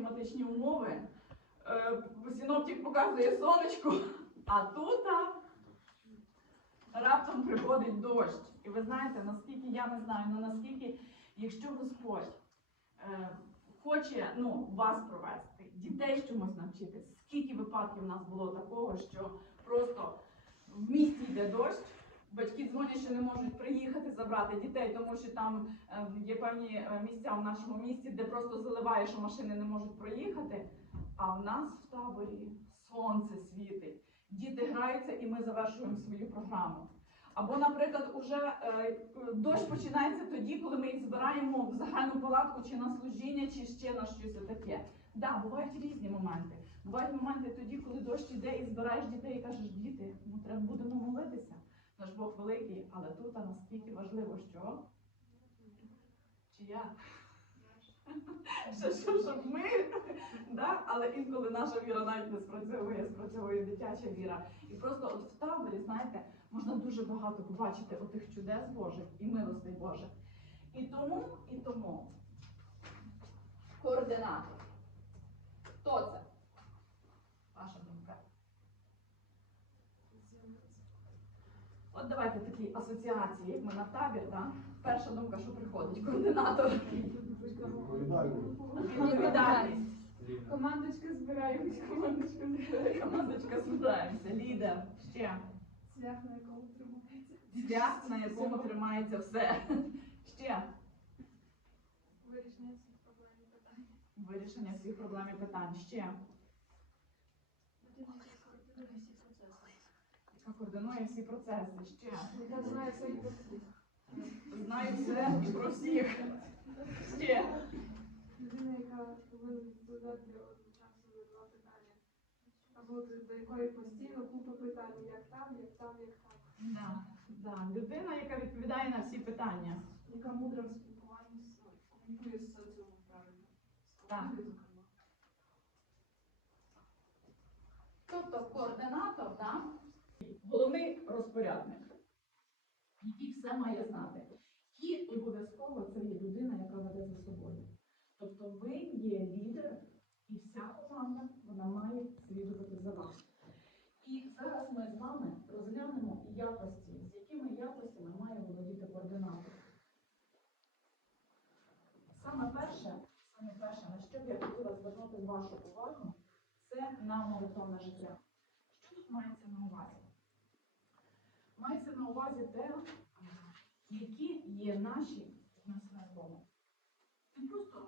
кліматичні умови. Е, Синоптик показує сонечко, а тут раптом приходить дощ. І ви знаєте, наскільки я не знаю, ну наскільки, якщо Господь е, хоче ну, вас провести, дітей чомусь навчити, скільки випадків в нас було такого, що просто в місті йде дощ. Батьки дзвонять, що не можуть приїхати забрати дітей, тому що там е, є певні е, місця в нашому місті, де просто заливає, що машини не можуть проїхати. А в нас в таборі сонце світить, діти граються, і ми завершуємо свою програму. Або, наприклад, уже е, дощ починається тоді, коли ми їх збираємо в загальну палатку чи на служіння, чи ще на щось таке. Да, бувають різні моменти. Бувають моменти тоді, коли дощ іде і збираєш дітей і кажеш, діти, ну треба будемо молитися. Наш Бог великий, але тут наскільки важливо, що чи я? Що, що, щоб ми, да? але інколи наша віра навіть не спрацьовує, спрацьовує дитяча віра. І просто от в таборі, знаєте, можна дуже багато побачити отих чудес Божих і милостей Божих. І тому, і тому координатор. Хто це? Ваша думка. От давайте такі асоціації, як ми на табір, да? перша думка, що приходить, координатор. Відповідальність. Командочка збираємось, командочка збираємось. Командочка збираємося, лідер. Ще. Цвях, на якому тримається. Цвях, на якому тримається все. Ще. Вирішення всіх проблем і питань. Вирішення всіх проблем і питань. Ще. Яка координує всі процеси. Ще. Яка знає свої процеси. Знаю все і про всіх. Ще. Людина, яка повинна відповідати одночасно на два питання. Або до якої постійно купа питань, як там, як там, як там. Да. Да. Людина, яка відповідає на всі питання. Яка мудра в спілкуванні з комунікує з соціумом правильно. З Так. командою, зокрема. Тобто координатор, да? головний розпорядник, який все має знати. І обов'язково це є людина, яка веде за собою. Тобто ви є лідер, і вся команда вона має слідувати за вас. І зараз ми з вами розглянемо якості, з якими якостями має володіти координатор. Саме перше, саме перше, на що б я хотіла звернути вашу увагу, це на молитовне життя. Що тут мається на увазі? Мається на увазі те, які є наші Богом. Не просто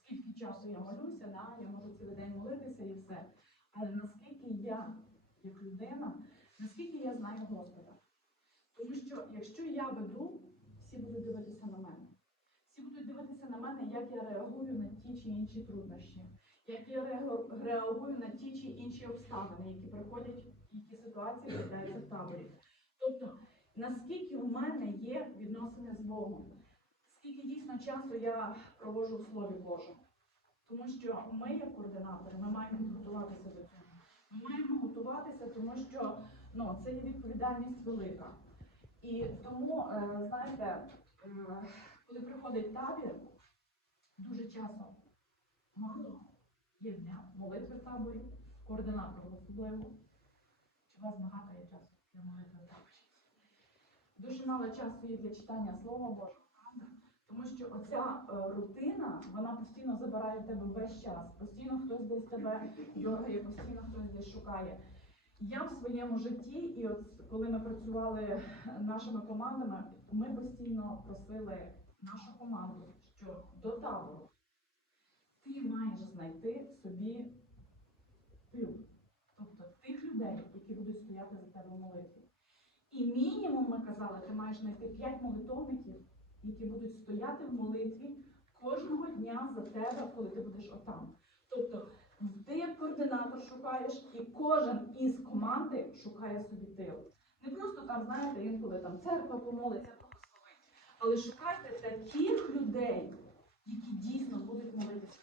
скільки часу я молюся, да, я можу цілий день молитися і все. Але наскільки я, як людина, наскільки я знаю Господа. Тому що якщо я веду, всі будуть дивитися на мене. Всі будуть дивитися на мене, як я реагую на ті чи інші труднощі, як я реагую на ті чи інші обставини, які приходять, які ситуації трапляються в таборі. Тобто, наскільки у мене є відносини з Богом, скільки дійсно часу я проводжу в Слові Божому. Тому що ми, як координатори, ми маємо підготуватися до цього. Ми маємо готуватися, тому що ну, це є відповідальність велика. І тому, е, знаєте, е, коли приходить табір, дуже часто мало є дня молитви в таборі, координатору особливо. Вас багато є часу для молитви таборі? Дуже мало часу є для читання Слова Божого? Тому що оця е, рутина, вона постійно забирає в тебе весь час. Постійно хтось десь тебе дергає, постійно хтось десь шукає. Я в своєму житті, і от коли ми працювали нашими командами, ми постійно просили нашу команду, що до табору ти маєш знайти собі тил, тобто тих людей, які будуть стояти за тебе в молитві. І мінімум ми казали, ти маєш знайти 5 молитовників, які будуть стояти в молитві кожного дня за тебе, коли ти будеш отам. Тобто ти координатор шукаєш, і кожен із команди шукає собі тил. Не просто там, знаєте, інколи там церква помолиться, благословить. Але шукайте таких людей, які дійсно будуть молитися.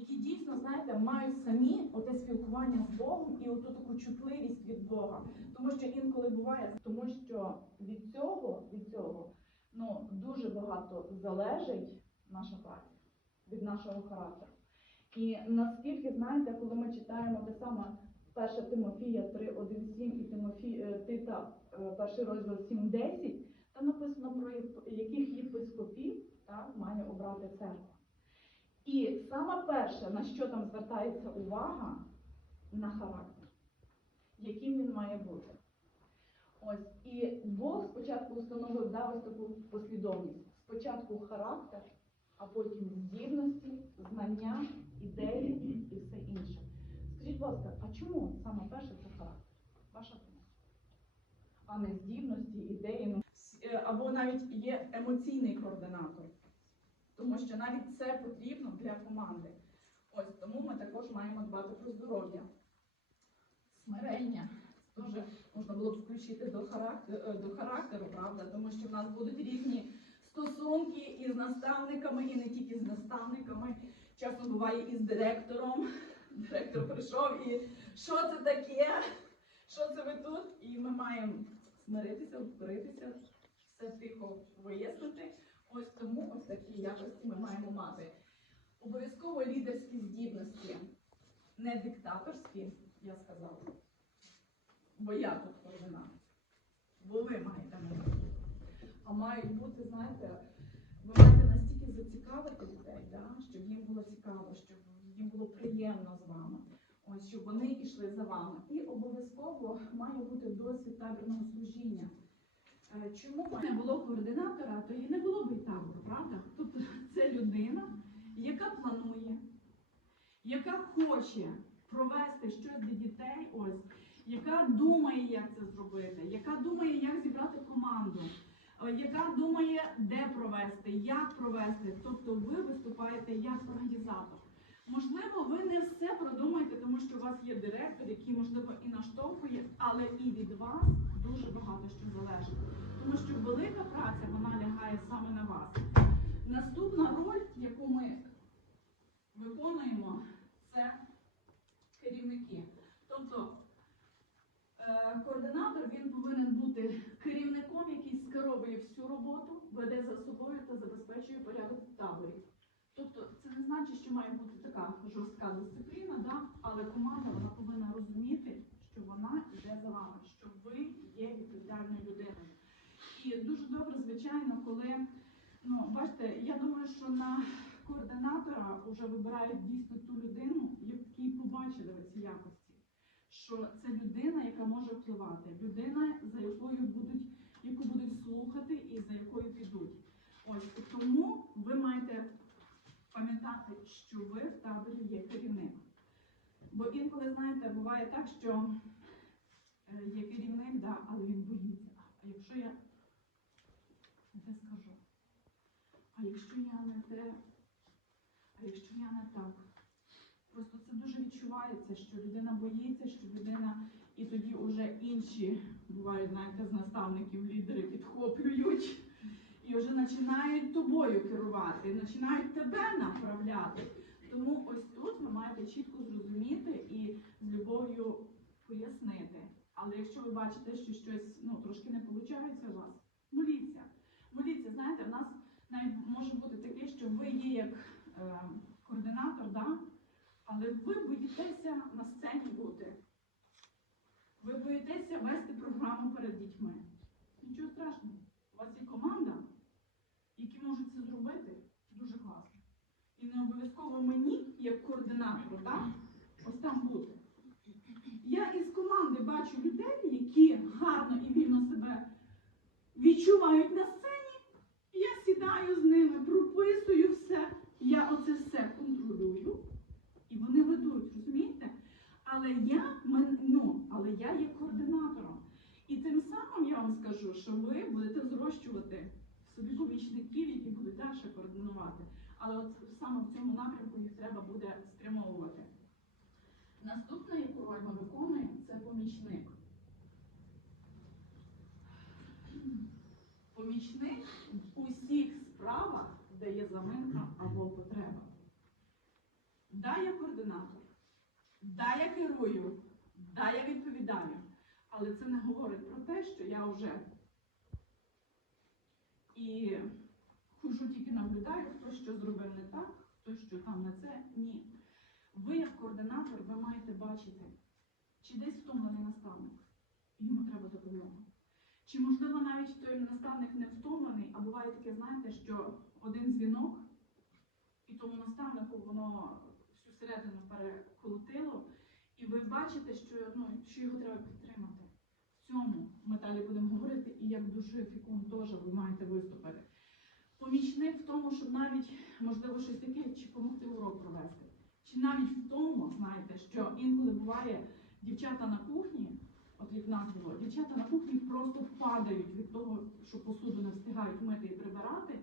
Які дійсно, знаєте, мають самі оте спілкування з Богом і оту таку чутливість від Бога. Тому що інколи буває, тому що від цього, від цього ну, дуже багато залежить наша партія від нашого характеру. І наскільки знаєте, коли ми читаємо те саме перша Тимофія 3.1.7 і Тимофі, е, Тита, е, перший розділ 7.10, там написано про яких єпископів має обрати церква. І саме перше, на що там звертається увага, на характер, яким він має бути. Ось і Бог спочатку встановив да, ось таку послідовність. Спочатку характер, а потім здібності, знання, ідеї і все інше. Скажіть, будь ласка, а чому саме перше це характер? Ваша думка? А не здібності, ідеї. Ну, Е, або навіть є емоційний координатор. Тому що навіть це потрібно для команди. Ось тому ми також маємо дбати про здоров'я. Смирення. Це Теж можна було б включити до характеру, до характеру, правда, тому що в нас будуть різні стосунки із наставниками, і не тільки з наставниками. Часто буває і з директором. Директор прийшов і що це таке? Що це ви тут? І ми маємо смиритися, вкоритися, все тихо вияснити. Ось тому ось такі якості ми маємо мати. Обов'язково лідерські здібності, не диктаторські, я сказала. Бо я тут координатор. Бо ви маєте мене. А мають бути, знаєте, ви маєте настільки зацікавити людей, да? щоб їм було цікаво, щоб їм було приємно з вами. Ось щоб вони йшли за вами. І обов'язково має бути досвід табірного служіння. Е, Чому не було координатора, то і не було б і табору, правда? Тобто це людина, яка планує, яка хоче провести щось для дітей, ось, яка думає, як це зробити, яка думає, як зібрати команду, е, яка думає, де провести, як провести. Тобто ви виступаєте як організатор. Можливо, ви не все продумаєте, тому що у вас є директор, який, можливо, і наштовхує, але і від вас дуже багато що залежить. Тому що велика праця вона лягає саме на вас. Наступна роль, яку ми виконуємо, це керівники. Тобто е, координатор він повинен бути керівником, який скеровує всю роботу, веде за собою та забезпечує порядок в таборі. Тобто це не значить, що має бути така жорстка дисципліна, да? але команда вона повинна розуміти, що вона йде за вами, що ви є відповідальною людиною. І дуже добре, звичайно, коли ну бачите, я думаю, що на координатора вже вибирають дійсно ту людину, якій побачили ці якості. Що це людина, яка може впливати, людина, за якою будуть, яку будуть слухати і за якою підуть. Ось тому ви маєте пам'ятати, що ви в таборі є керівник. Бо інколи, знаєте, буває так, що е, є керівник, да, але він боїться. А якщо я не скажу? А якщо я не те, а якщо я не так? Просто це дуже відчувається, що людина боїться, що людина і тоді вже інші бувають, знаєте, з наставників лідери підхоплюють і вже починають тобою керувати, починають тебе направляти. Тому ось тут ви маєте чітко зрозуміти і з любов'ю пояснити. Але якщо ви бачите, що щось ну, трошки не виходить у вас, моліться. Моліться, знаєте, в нас навіть може бути таке, що ви є як е, координатор, да? але ви боїтеся на сцені бути. Ви боїтеся вести програму перед дітьми. Нічого страшного. У вас є команда, які можуть це зробити дуже класно. І не обов'язково мені, як координатору, да? ось там бути. Я із команди бачу людей, які гарно і вільно себе відчувають на сцені. Я сідаю з ними, прописую все. Я оце все контролюю, і вони ведуть, розумієте? Але я, ну, але я є координатором. І тим самим я вам скажу, що ви будете зрощувати собі помічників, які будуть далі координувати. Але от саме в цьому напрямку їх треба буде спрямовувати. Наступна, яку роль ми виконуємо, це помічник. Помічник справах, де є заминка або потреба. Да, я координатор, да, я керую, да, я відповідаю. Але це не говорить про те, що я вже і хожу тільки наблюдаю, хто що зробив не так, хто що там не це. Ні. Ви, як координатор, ви маєте бачити, чи десь втомлений наставник, йому треба допомога. Чи можливо навіть той наставник не втомлений, а буває таке, знаєте, що один дзвінок, і тому наставнику воно всю середину переколотило, і ви бачите, що, ну, що його треба підтримати. В цьому ми далі будемо говорити, і як дуже опікун теж ви маєте виступити. Помічник в тому, щоб навіть, можливо, щось таке, чи допомогти урок провести. Чи навіть в тому, знаєте, що інколи буває дівчата на кухні, нас дівчата на кухні просто падають від того, що посуду не встигають мити і прибирати.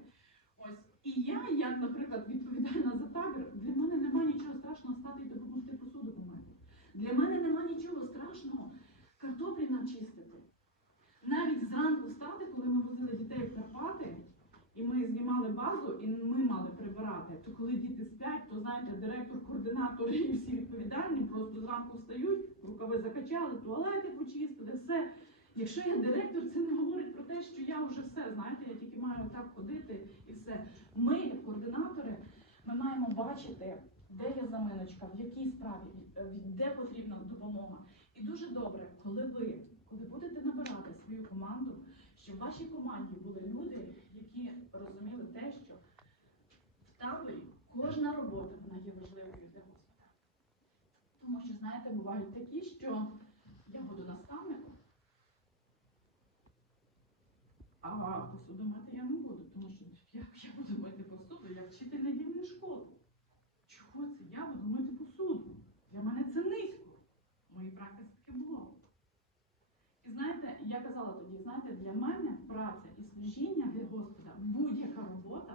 Ось і я, як, наприклад, відповідальна за табір, для мене нема нічого страшного стати і допомогти посуду помити. Для мене нема нічого страшного картоплі начистити. Навіть зранку стати, коли ми возили дітей в Карпати, базу, і ми мали прибирати. То коли діти сплять, то знаєте, директор, координатор і всі відповідальні просто зранку встають, рукави закачали, туалети почистили, все. Якщо я директор, це не говорить про те, що я вже все, знаєте, я тільки маю так ходити і все. Ми, як координатори, ми маємо бачити, де є заминочка, в якій справі, де потрібна допомога. І дуже добре, коли ви, коли будете набирати свою команду, щоб в вашій команді були люди, які розуміли те, що в таборі кожна робота вона є важливою для Господа. Тому що, знаєте, бувають такі, що я буду наставником, а посуду мити я не буду, тому що як я буду мити посуду, я вчитель недільної школи. Чого це? Я буду мити посуду. Для мене це низько. В моїй практиці таке було. І знаєте, я казала тоді, знаєте, для мене праця і служіння для Господа, будь-яка робота,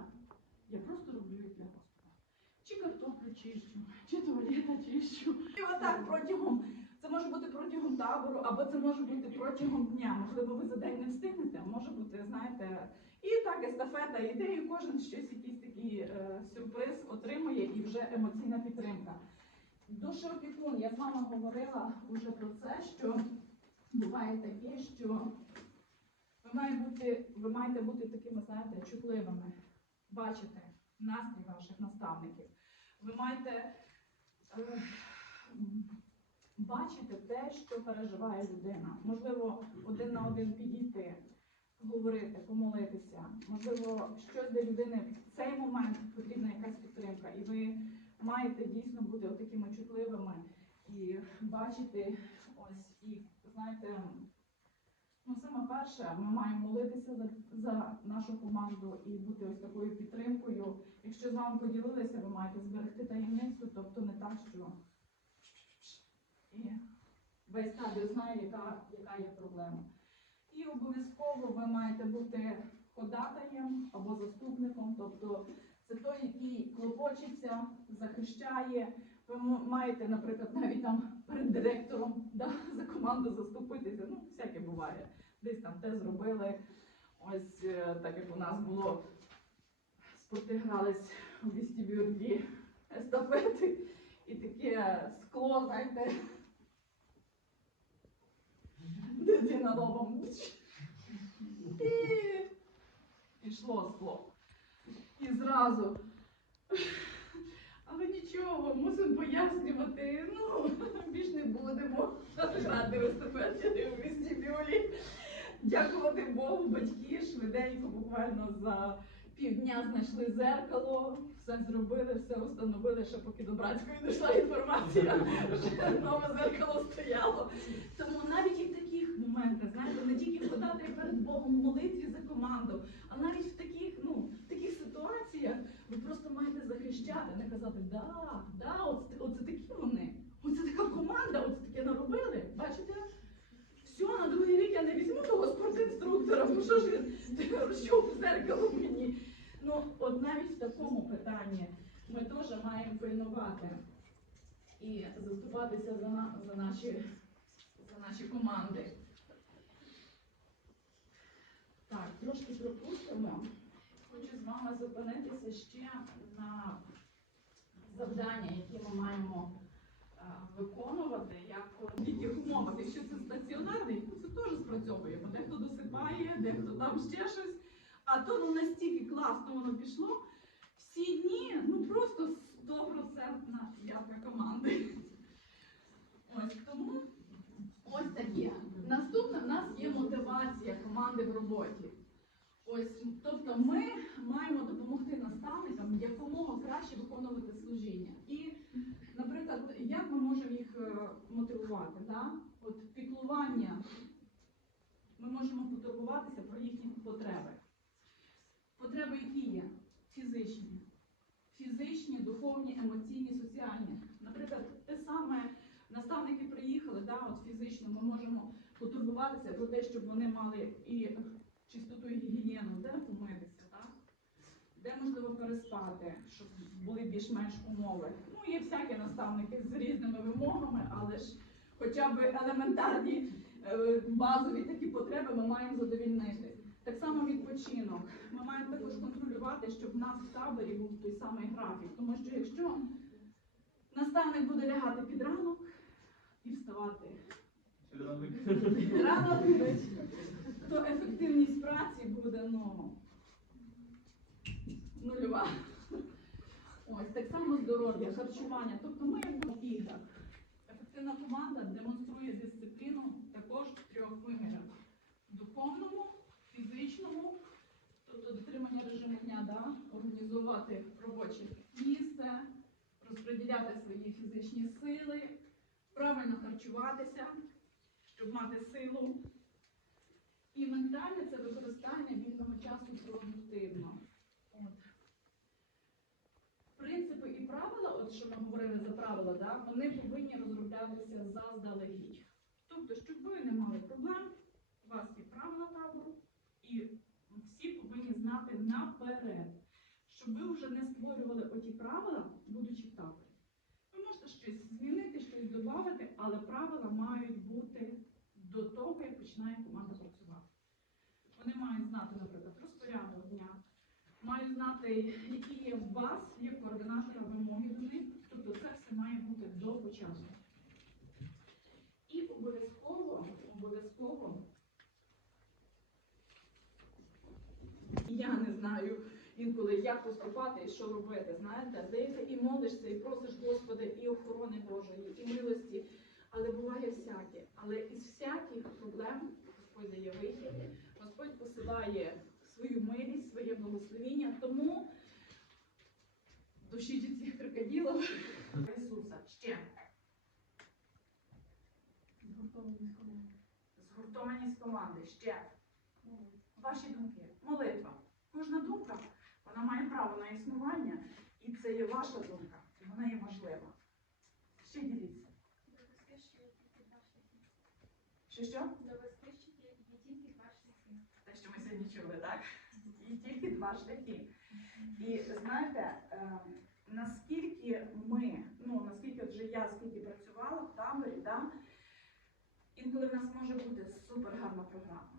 я просто роблю для Господа. Чи картоплю чищу, чи туалета чищу. І отак протягом, це може бути протягом табору, або це може бути протягом дня. Можливо, ви за день не встигнете, може бути, знаєте, і так естафета йде, кожен щось якийсь такий е, сюрприз отримує і вже емоційна підтримка. Душеопікун, я з вами говорила вже про це, що буває таке, що маєте бути, ви маєте бути такими, знаєте, чутливими, бачити настрій ваших наставників. Ви маєте е, бачити те, що переживає людина. Можливо, один на один підійти, говорити, помолитися. Можливо, щось для людини в цей момент потрібна якась підтримка, і ви маєте дійсно бути такими чутливими і бачити ось і знаєте. Ну, саме перше, ми маємо молитися за, за нашу команду і бути ось такою підтримкою. Якщо з вами поділилися, ви маєте зберегти таємницю, тобто не так, що і весь табір знає, яка, яка є проблема. І обов'язково ви маєте бути ходатаєм або заступником, тобто це той, який клопочеться, захищає. Ви маєте, наприклад, навіть там перед директором да, за команду заступитися. Ну, всяке буває. Десь там те зробили. Ось е, так як у нас було, спорти грались у вестибюлі естафети, і таке скло, знаєте, дитина лобом. І пішло скло. І зразу. Але нічого, мусимо пояснювати. Ну, більш не будемо грати в естафеті в вестибюлі. Дякувати Богу, батьки швиденько, буквально за півдня знайшли зеркало, все зробили, все встановили, ще поки до братської дійшла інформація, вже нове зеркало стояло. Тому навіть і в таких моментах, знаєте, не тільки подати перед Богом молитві за команду, а навіть в таких, ну, в таких ситуаціях ви просто захищати, не казати, да, да, оце, оце такі вони, оце така команда, оце таке наробили. Бачите? Все, на другий рік я не візьму того спортінструктора, бо що ж він розчов зеркало мені. Ну, от навіть в такому питанні ми теж маємо пильнувати і заступатися за, на, за, наші, за наші команди. Так, трошки пропустимо. Хочу з вами зупинитися ще на завдання, які ми маємо виконувати як в умовах. Якщо це стаціонарний, то це теж спрацьовує, бо дехто досипає, дехто там ще щось. А то ну настільки класно воно пішло. Всі дні, ну просто с- стопроцентна явка команди. Ось тому ось таке. Наступне в нас є мотивація команди в роботі. Ось, тобто ми маємо наставникам якомога краще виконувати служіння. І, наприклад, як ми можемо їх е, мотивувати? Да? От піклування, ми можемо потурбуватися про їхні потреби. Потреби, які є? Фізичні. Фізичні, духовні, емоційні, соціальні. Наприклад, те саме наставники приїхали, да, от фізично ми можемо потурбуватися про те, щоб вони мали і чистоту і гігієну, де помитися? Де можливо переспати, щоб були більш-менш умови. Ну, є всякі наставники з різними вимогами, але ж хоча б елементарні е, базові такі потреби ми маємо задовільнити. Так само відпочинок. Ми маємо також контролювати, щоб в нас в таборі був той самий графік. Тому що якщо наставник буде лягати під ранок і вставати рано, то ефективність праці буде ну, нульова. Ось так само здоров'я, харчування. Тобто ми в іграх. Ефективна команда демонструє дисципліну також в трьох вимірах: духовному, фізичному, тобто дотримання режиму дня, да? організувати робоче місце, розподіляти свої фізичні сили, правильно харчуватися, щоб мати силу. І ментальне це використання вільного часу продуктивно. От. Принципи і правила, що ми говорили за правила, да, вони повинні розроблятися заздалегідь. Тобто, щоб ви не мали проблем, у вас є правила табору, і всі повинні знати наперед, щоб ви вже не створювали оті правила, будучи в таборі. Ви можете щось змінити, щось додати, але правила мають бути до того, як починає команда працювати. Вони мають знати, наприклад, розпорядок мають знати, які є у вас, як координатора вимоги до них. Тобто це все має бути до початку. І обов'язково, обов'язково, я не знаю інколи, як поступати і що робити. Знаєте, здається, і молишся, і просиш Господа, і охорони Божої, і милості. Але буває всяке. Але із всяких проблем Господь дає вихід, Господь посилає свою милість, своє благословіння. Тому душіть цих крокодилів Ісуса. Ще згуртованість команди. Ще ваші думки. Молитва. Кожна думка вона має право на існування, і це є ваша думка, і вона є важлива. Ще діліться. Що що? Сьогодні чули, так? І тільки два шляхи. І знаєте, е, наскільки ми, ну наскільки вже я скільки працювала в таборі, да, інколи в нас може бути супер гарна програма.